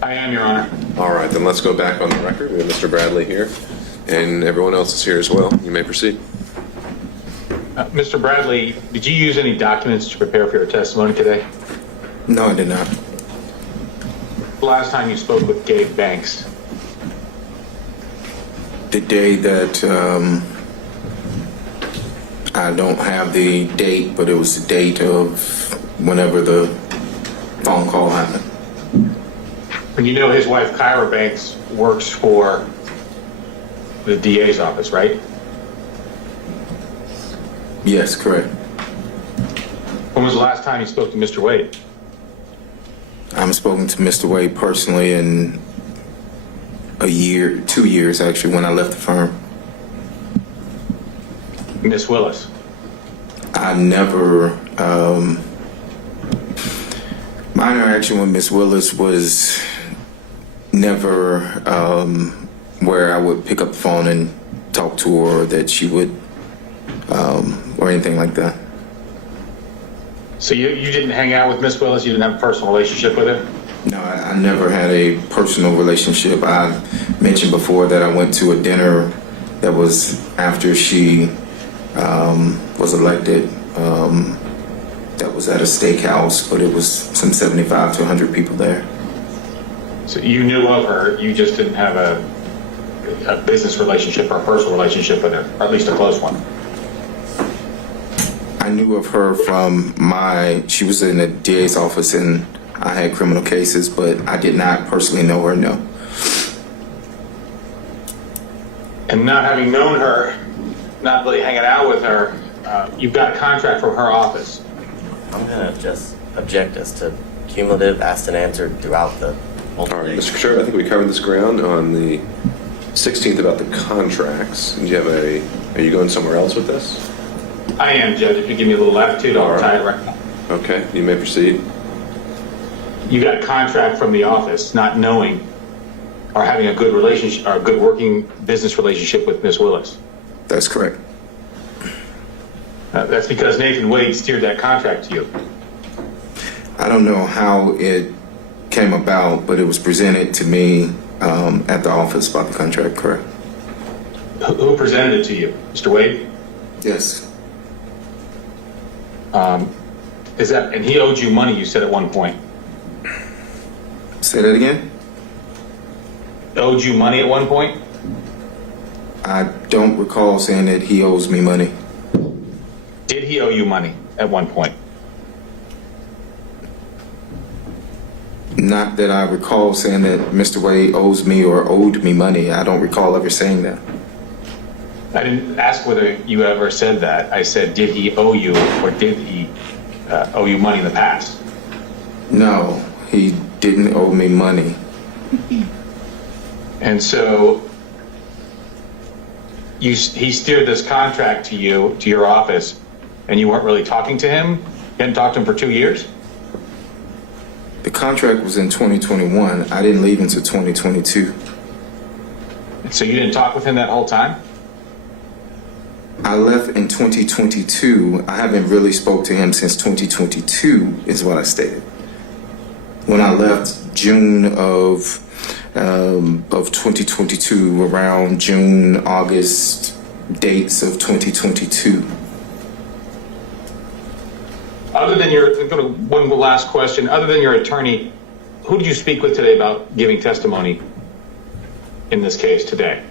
I am, Your Honor. All right, then let's go back on the record. We have Mr. Bradley here, and everyone else is here as well. You may proceed. Mr. Bradley, did you use any documents to prepare for your testimony today? No, I did not. The last time you spoke with Gabe Banks? The day that I don't have the date, but it was the date of whenever the phone call happened. And you know his wife, Kyra Banks, works for the DA's office, right? Yes, correct. When was the last time you spoke to Mr. Wade? I haven't spoken to Mr. Wade personally in a year, 2 years actually, when I left the firm. Miss Willis? I never, my interaction with Miss Willis was never where I would pick up the phone and talk to her, or that she would, or anything like that. So you didn't hang out with Miss Willis? You didn't have a personal relationship with her? No, I never had a personal relationship. I mentioned before that I went to a dinner that was after she was elected. That was at a steakhouse, but it was some 75 to 100 people there. So you knew of her, you just didn't have a business relationship or a personal relationship with her, or at least a close one? I knew of her from she was in the DA's office and I had criminal cases, but I did not personally know her, no. And not having known her, not really hanging out with her, you've got a contract from her office. I'm going to just object as to cumulative asked and answered throughout the whole All right, thing. Mr. Sherwood, I think we covered this ground on the 16th about the contracts. Do you have are you going somewhere else with this? I am, Judge. If you give me a little latitude, I'll tie it right now. Okay, you may proceed. You got a contract from the office, not knowing or having a good relationship or a good working business relationship with Miss Willis. That's correct. That's because Nathan Wade steered that contract to you. I don't know how it came about, but it was presented to me at the office about the contract, correct? Who presented it to you? Mr. Wade? Yes. And he owed you money, you said at one point. Say that again? Owed you money at one point? I don't recall saying that he owes me money. Did he owe you money at one point? Not that I recall saying that Mr. Wade owes me or owed me money. I don't recall ever saying that. I didn't ask whether you ever said that. I said, did he owe you or did he owe you money in the past? No, he didn't owe me money. And so he steered this contract to you, to your office, and you weren't really talking to him? You hadn't talked to him for 2 years? The contract was in 2021. I didn't leave until 2022. So you didn't talk with him that whole time? I left in 2022. I haven't really spoke to him since 2022 is what I stated. When I left June of 2022, around June, August dates of 2022. Other than one last question, other than your attorney, who did you speak with today about giving testimony in this case today?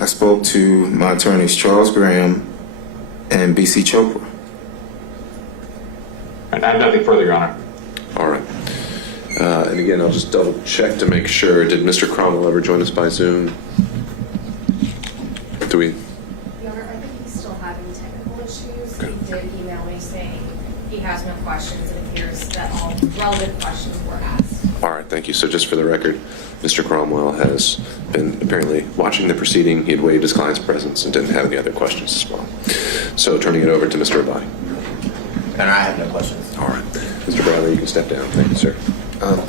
I spoke to my attorneys, Charles Graham and B.C. Chopra. And I have nothing further, Your Honor. All right. And again, I'll just double check to make sure. Did Mr. Cromwell ever join us by Zoom? Do we? Your Honor, I think he's still having technical issues. He did email me saying he has no questions. It appears that all relevant questions were asked. All right, thank you. So just for the record, Mr. Cromwell has been apparently watching the proceeding. He had waived his client's presence and didn't have any other questions as well. So turning it over to Mr. Abadi. And I have no questions. All right. Mr. Bradley, you can step down. Thank you, sir.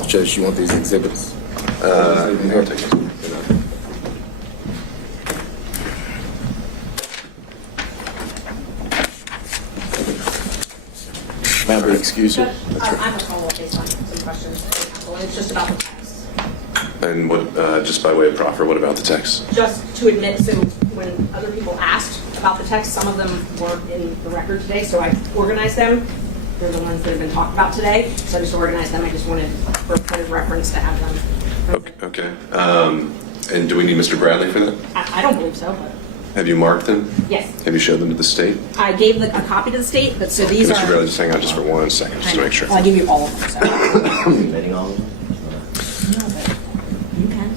Judge, you want these exhibits? I'll take this. Member, excuse me. I have a follow-up based on some questions. counsel, and it's just about the text. And what, just by way of proffer, what about the text? Just to admit, so when other people asked about the text, some of them weren't in the record today, so I organized them. They're the ones that have been talked about today, so I just organized them. I just wanted, for a point of reference, to have them. Okay. And do we need Mr. Bradley for that? I don't believe so, but Have you marked them? yes. Have you showed them to the state? I gave a copy to the state, but so these Mr. are... Bradley, just hang on just for 1 second, just to make sure. Well, I give you all of them, so... Admitting all of them? No, but you can.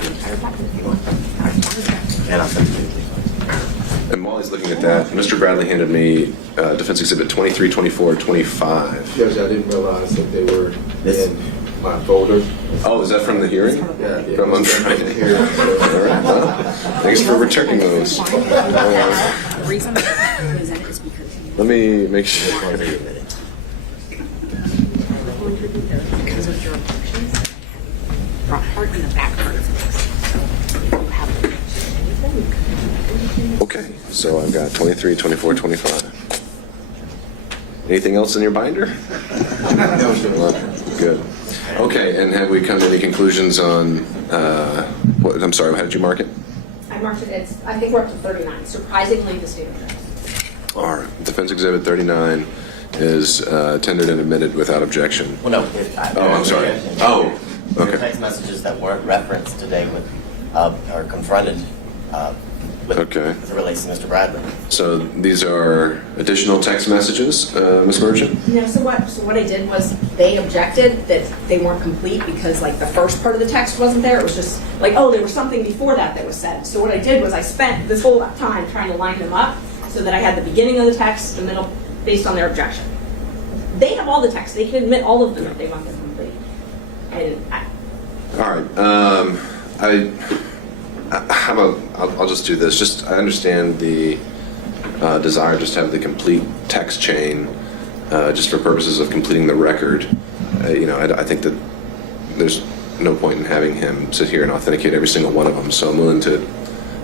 The entire packet if you want. And I'll send it to you. And while he's looking at that, Mr. Bradley handed me Defense Exhibit 23, 24, 25. Judge, I didn't realize that they were This- in my folder. Oh, is that from the hearing? Yeah. From All right. well, thanks for returning those. The reason I presented is because Let me make sure. Which ones are you admitting? because of your objections, front part and the back part of this. So if you have anything, you can. Okay, so I've got 23, 24, 25. Anything else in your binder? No, sir. Good. Okay, and have we come to any conclusions on, what, I'm sorry, how did you mark it? I marked it, I think we're up to 39. Surprisingly, the state of Texas. All right, Defense Exhibit 39 is tendered and admitted without objection. Well, no. I'm sorry. Oh, okay. Text messages that weren't referenced today with, are confronted with, Okay. as it relates to Mr. Bradley. So these are additional text messages, Ms. Merchant? No, so what I did was they objected that they weren't complete because like the first part of the text wasn't there. It was just like, oh, there was something before that was said. So what I did was I spent this whole time trying to line them up so that I had the beginning of the text, the middle, based on their objection. They have all the text. They can admit all of them if they want them complete. All right. How about, I'll just do this. Just, I understand the desire just to have the complete text chain just for purposes of completing the record. I think that there's no point in having him sit here and authenticate every single one of them. So I'm willing to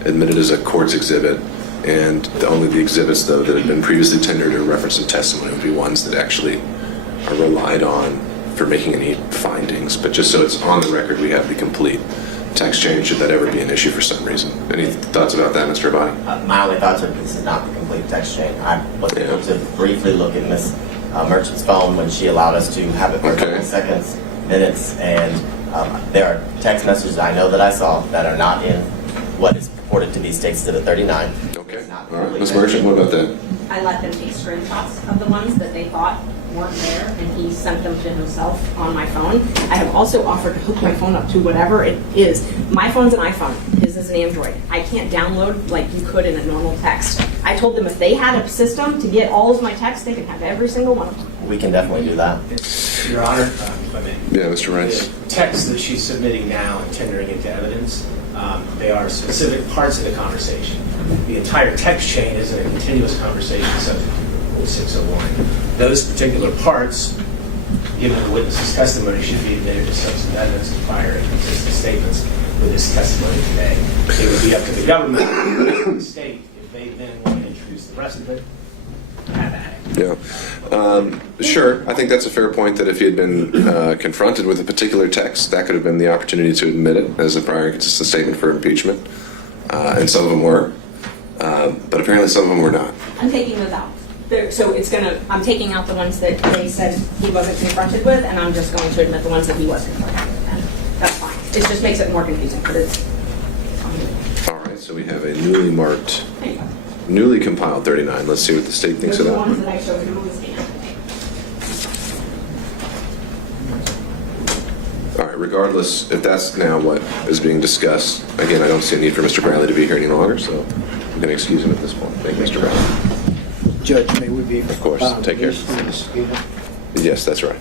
admit it as a court's exhibit. And only the exhibits, though, that have been previously tendered or referenced in testimony would be ones that actually are relied on for making any findings. But just so it's on the record, we have the complete text chain, should that ever be an issue for some reason. Any thoughts about that, Mr. Abadi? My only thoughts are this is not the complete text chain. I was able to briefly look at Ms. Merchant's phone when she allowed us to have it for a couple of seconds, minutes, and there are text messages I know that I saw that are not in what is purported to be State Exhibit 39. Okay. All right. Ms. Merchant, what about that? I let them take screenshots of the ones that they thought weren't there, and he sent them to himself on my phone. I have also offered to hook my phone up to whatever it is. My phone's an iPhone. His is an Android. I can't download like you could in a normal text. I told them if they had a system to get all of my texts, they could have every single one of them. We can definitely do that. Your Honor, if I may. Yeah, Mr. Rice. The text that she's submitting now and tendering into evidence, they are specific parts of the conversation. The entire text chain isn't a continuous conversation subject to 601. Those particular parts, given the witness's testimony, should be admitted as substantive evidence to prior and consistent statements with this testimony today. It would be up to the government and the state if they then want to introduce the rest of it. Have at it. Yeah. Sure. I think that's a fair point that if he had been confronted with a particular text, that could have been the opportunity to admit it as a prior and consistent statement for impeachment. And some of them were. But apparently some of them were not. I'm taking those out. So I'm taking out the ones that they said he wasn't confronted with, and I'm just going to admit the ones that he was confronted with. And that's fine. It just makes it more confusing, but it's fine. All right. So we have a newly marked, There you go. newly compiled 39. Let's see what the state thinks Those of are the ones that. that I showed him on the stand. All right. Regardless, if that's now what is being discussed, again, I don't see a need for Mr. Bradley to be here any longer, so I'm going to excuse him at this point. Thank you, Mr. Bradley. Judge, may we be? Of course. Take care. Yes, that's right.